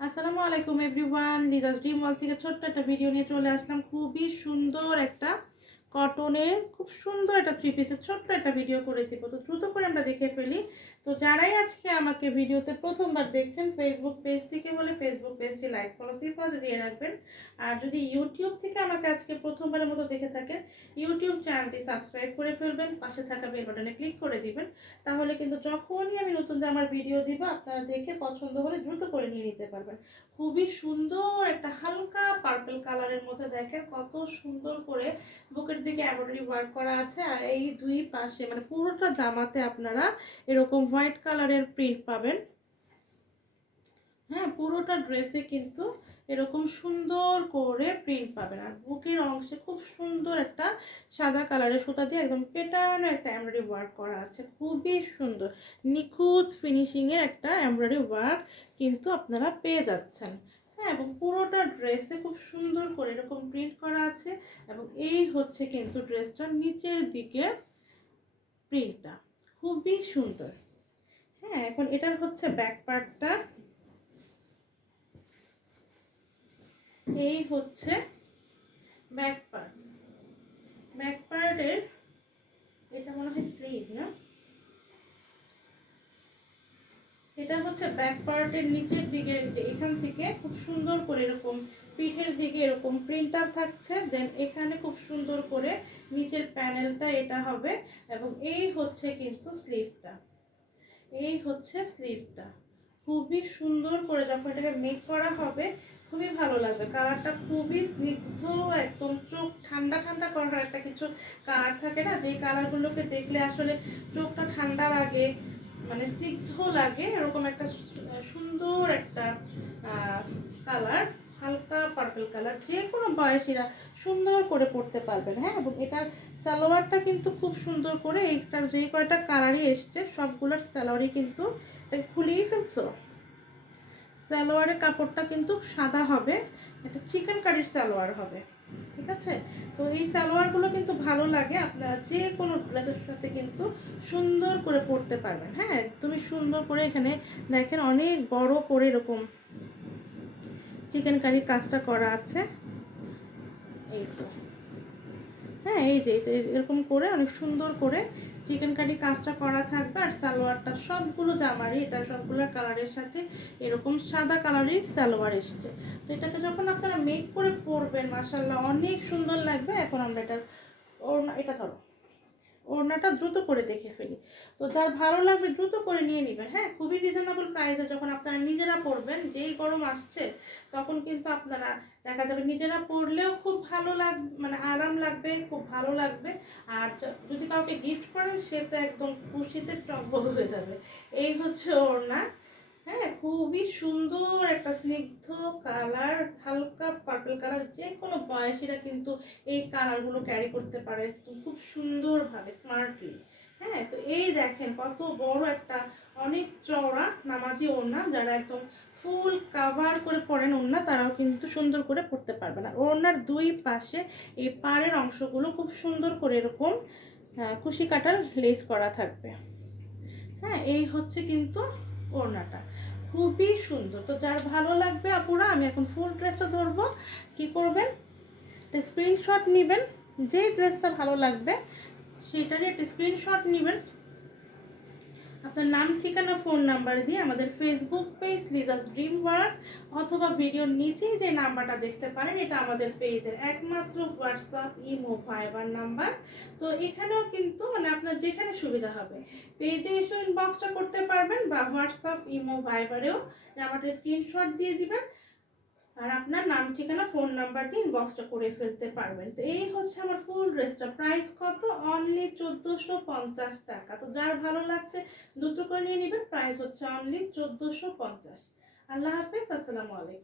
আসসালামু আলাইকুম everyone Liza's dream ওয়াল থেকে ছোট্ট একটা ভিডিও নিয়ে চলে আসলাম। খুবই সুন্দর একটা কটনের খুব সুন্দর একটা থ্রি পিসের ছোট্ট একটা ভিডিও করে দিব। তো দ্রুত করে আমরা দেখে ফেলি। তো যারাই আজকে আমাকে ভিডিওতে প্রথমবার দেখছেন ফেসবুক পেজ থেকে বলে ফেসবুক পেজটি লাইক ফলো সিফাজ দিয়ে রাখবেন। আর যদি ইউটিউব থেকে আমাকে আজকে প্রথমবারের মতো দেখে থাকেন ইউটিউব চ্যানেলটি সাবস্ক্রাইব করে ফেলবেন, পাশে থাকা বেল বাটনে ক্লিক করে দিবেন। তাহলে কিন্তু যখনই আমি নতুন যে আমার ভিডিও দিব, আপনারা দেখে পছন্দ হলে দ্রুত করে নিয়ে নিতে পারবেন। খুবই সুন্দর একটা হালকা পার্পল কালারের মধ্যে দেখেন, কত সুন্দর করে বুকের দিকে এমব্রয়ডারি ওয়ার্ক করা আছে, আর এই দুই পাশে মানে পুরোটা জামাতে আপনারা এরকম হোয়াইট কালারের প্রিন্ট পাবেন। হ্যাঁ পুরোটা ড্রেসে কিন্তু এরকম সুন্দর করে প্রিন্ট পাবেন। আর বুকের অংশে খুব সুন্দর একটা সাদা কালারের সুতা দিয়ে একদম পেটানো একটা এমব্রয়ডারি ওয়ার্ক করা আছে। খুবই সুন্দর, নিখুঁত ফিনিশিংয়ের একটা এমব্রয়ডারি ওয়ার্ক কিন্তু আপনারা পেয়ে যাচ্ছেন। হ্যাঁ এবং পুরোটা ড্রেসে খুব সুন্দর করে এরকম প্রিন্ট করা আছে এবং এই হচ্ছে কিন্তু ড্রেসটার নিচের দিকে প্রিন্টটা খুবই সুন্দর। হ্যাঁ এখন এটার হচ্ছে ব্যাক পার্টটা এই হচ্ছে ব্যাক পার্ট ব্যাক পার্টের এটা মনে হয় স্লিভ না এটা হচ্ছে ব্যাক পার্টের নিচের দিকে এখান থেকে খুব সুন্দর করে এরকম পিঠের দিকে এরকম প্রিন্টার থাকছে দেন এখানে খুব সুন্দর করে নিচের প্যানেলটা এটা হবে এবং এই হচ্ছে কিন্তু স্লিভটা এই হচ্ছে স্লিভটা খুবই সুন্দর করে যখন এটাকে মেক করা হবে, খুবই ভালো লাগবে। কালারটা খুবই স্নিগ্ধ, একদম চোখ ঠান্ডা ঠান্ডা করার একটা কিছু কালার থাকে না, যেই কালারগুলোকে দেখলে আসলে চোখটা ঠান্ডা লাগে মানে স্নিগ্ধ লাগে, এরকম একটা সুন্দর একটা কালার হালকা পার্পল কালার যে কোনো বয়সীরা সুন্দর করে পড়তে পারবেন হ্যাঁ? এবং এটার সালোয়ারটা কিন্তু খুব সুন্দর করে, এইটার যে কয়টা কালারই এসছে, সবগুলোর স্যালোয়ারই কিন্তু খুলিয়ে ফেলছো। সালোয়ারের কাপড়টা কিন্তু সাদা হবে এটা চিকেন কারির সালোয়ার হবে, ঠিক আছে? তো এই সালোয়ারগুলো কিন্তু ভালো লাগে, আপনারা যে কোনো ড্রেসের সাথে কিন্তু সুন্দর করে পরতে পারবেন হ্যাঁ? তুমি সুন্দর করে এখানে দেখেন অনেক বড় করে এরকম চিকেন কারির কাজটা করা আছে। এই তো। হ্যাঁ এই যে এরকম করে, অনেক সুন্দর করে চিকেন কারি কাজটা করা থাকবে আর সালোয়ারটা সবগুলো জামারই এটা সবগুলো কালারের সাথে এরকম সাদা কালারই সালোয়ার এসেছে। তো এটাকে যখন আপনারা মেক করে পরবেন মাসাল্লাহ অনেক সুন্দর লাগবে। এখন আমরা এটার ওড়না, এটা ধরো। ওড়নাটা দ্রুত করে দেখে ফেলি। তো যার ভালো লাগবে দ্রুত করে নিয়ে নেবেন হ্যাঁ? খুবই রিজনেবল প্রাইসে যখন আপনারা নিজেরা পরবেন যেই গরম আসছে, তখন কিন্তু আপনারা দেখা যাবে নিজেরা পরলেও খুব ভালো লাগ মানে আরাম লাগবে, খুব ভালো লাগবে। আর যদি কাউকে গিফট করেন, সে তো একদম খুশিতে টকবগ হয়ে যাবে। এই হচ্ছে ওড়না। হ্যাঁ খুবই সুন্দর একটা স্নিগ্ধ কালার, হালকা পার্পল কালার যে কোনো বয়সীরা কিন্তু এই কালারগুলো ক্যারি করতে পারে খুব সুন্দরভাবে স্মার্টলি হ্যাঁ তো এই দেখেন কত বড় একটা অনেক চওড়া নামাজি ওড়না, যারা একদম ফুল কাভার করে পরেন ওড়না, তারাও কিন্তু সুন্দর করে পরতে পারবে না। ওড়নার দুই পাশে এই পাড়ের অংশগুলো খুব সুন্দর করে এরকম কুশি কাটার লেস করা থাকবে। হ্যাঁ এই হচ্ছে কিন্তু ওড়নাটা। খুবই সুন্দর। তো যার ভালো লাগবে আপুরা, আমি এখন ফুল ড্রেসটা ধরবো। কি করবেন? একটা স্ক্রিনশট নেবেন। যে ড্রেসটা ভালো লাগবে, সেটারই একটা স্ক্রিনশট নেবেন। আপনার নাম, ঠিকানা ফোন নাম্বার দিয়ে আমাদের Facebook page Liza's Dream Work অথবা ভিডিওর নিচেই যে নাম্বারটা দেখতে পারেন, এটা আমাদের পেজের একমাত্র হোয়াটসঅ্যাপ ইমো ফাইবার নাম্বার তো এখানেও কিন্তু মানে আপনার যেখানে সুবিধা হবে পেজে এসে ইনবক্সটা করতে পারবেন বা হোয়াটসঅ্যাপ ইমো ভাইবারেও নাম্বারটা স্ক্রিনশট দিয়ে দিবেন। আর আপনার নাম, ঠিকানা ফোন নাম্বার দিয়ে ইনবক্সটা করে ফেলতে পারবেন। তো এই হচ্ছে আমার ফুল ড্রেসটা প্রাইস কত? অনলি চোদ্দোশো পঞ্চাশ টাকা। তো যার ভালো লাগছে, দ্রুত করে নিয়ে নেবেন। প্রাইস হচ্ছে অনলি চোদ্দোশো পঞ্চাশ। আল্লাহ হাফেজ, আসসালামু আলাইকুম।